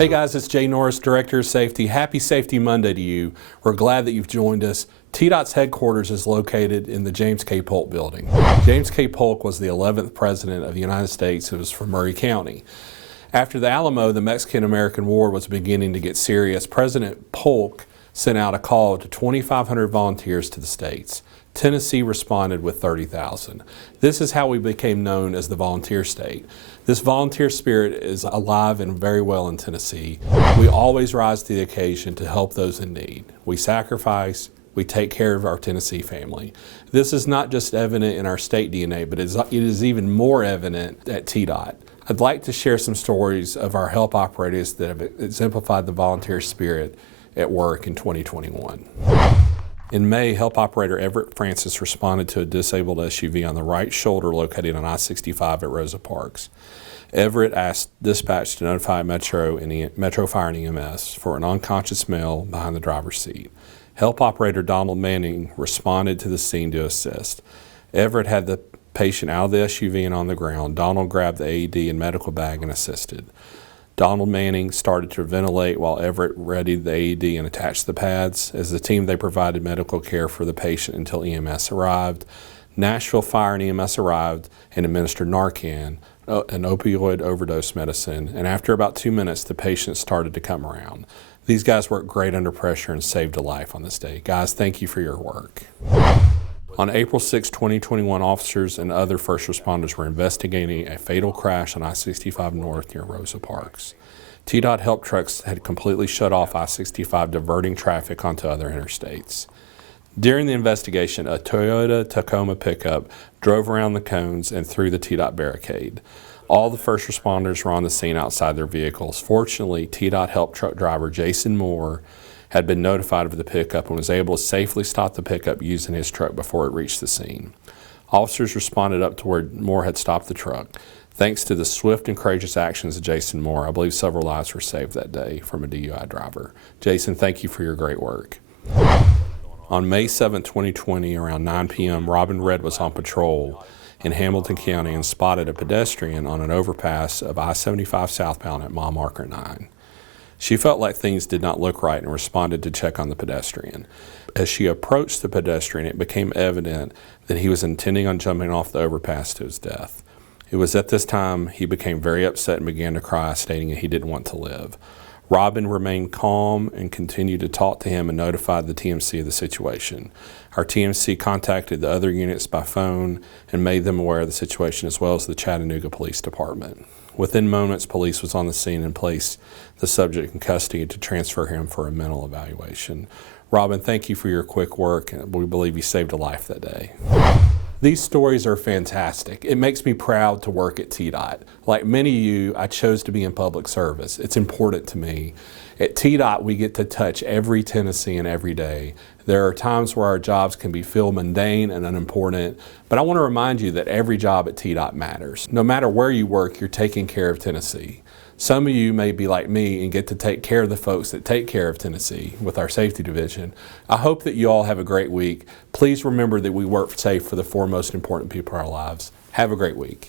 Hey guys, it's Jay Norris, Director of Safety. Happy Safety Monday to you. We're glad that you've joined us. TDOT's headquarters is located in the James K. Polk building. James K. Polk was the 11th President of the United States who was from Murray County. After the Alamo, the Mexican-American War was beginning to get serious. President Polk sent out a call to 2,500 volunteers to the states. Tennessee responded with 30,000. This is how we became known as the volunteer state. This volunteer spirit is alive and very well in Tennessee. We always rise to the occasion to help those in need. We sacrifice, we take care of our Tennessee family. This is not just evident in our state DNA, but it is even more evident at TDOT. I'd like to share some stories of our help operators that have exemplified the volunteer spirit at work in 2021. In May, help operator Everett Francis responded to a disabled SUV on the right shoulder located on I-65 at Rosa Parks. Everett asked dispatch to notify Metro Fire and EMS for an unconscious male behind the driver's seat. Help operator Donald Manning responded to the scene to assist. Everett had the patient out of the SUV and on the ground. Donald grabbed the AED and medical bag and assisted. Donald Manning started to ventilate while Everett readied the AED and attached the pads. As the team, they provided medical care for the patient until EMS arrived. Nashville Fire and EMS arrived and administered Narcan, an opioid overdose medicine, and after about 2 minutes, the patient started to come around. These guys worked great under pressure and saved a life on this day. Guys, thank you for your work. On April 6, 2021, officers and other first responders were investigating a fatal crash on I-65 North near Rosa Parks. TDOT HELP trucks had completely shut off I-65, diverting traffic onto other interstates. During the investigation, a Toyota Tacoma pickup drove around the cones and through the TDOT barricade. All the first responders were on the scene outside their vehicles. Fortunately, TDOT HELP truck driver Jason Moore had been notified of the pickup and was able to safely stop the pickup using his truck before it reached the scene. Officers responded up to where Moore had stopped the truck. Thanks to the swift and courageous actions of Jason Moore, I believe several lives were saved that day from a DUI driver. Jason, thank you for your great work. On May 7, 2020, around 9 p.m., Robin Red was on patrol in Hamilton County and spotted a pedestrian on an overpass of I-75 southbound at mile marker 9. She felt like things did not look right and responded to check on the pedestrian. As she approached the pedestrian, it became evident that he was intending on jumping off the overpass to his death. It was at this time he became very upset and began to cry, stating that he didn't want to live. Robin remained calm and continued to talk to him and notified the TMC of the situation. Our TMC contacted the other units by phone and made them aware of the situation, as well as the Chattanooga Police Department. Within moments, police was on the scene and placed the subject in custody to transfer him for a mental evaluation. Robin, thank you for your quick work, and we believe you saved a life that day. These stories are fantastic. It makes me proud to work at TDOT. Like many of you, I chose to be in public service. It's important to me. At TDOT, we get to touch every Tennessean every day. There are times where our jobs can feel mundane and unimportant, but I want to remind you that every job at TDOT matters. No matter where you work, you're taking care of Tennessee. Some of you may be like me and get to take care of the folks that take care of Tennessee with our safety division. I hope that you all have a great week. Please remember that we work safe for the four most important people in our lives. Have a great week.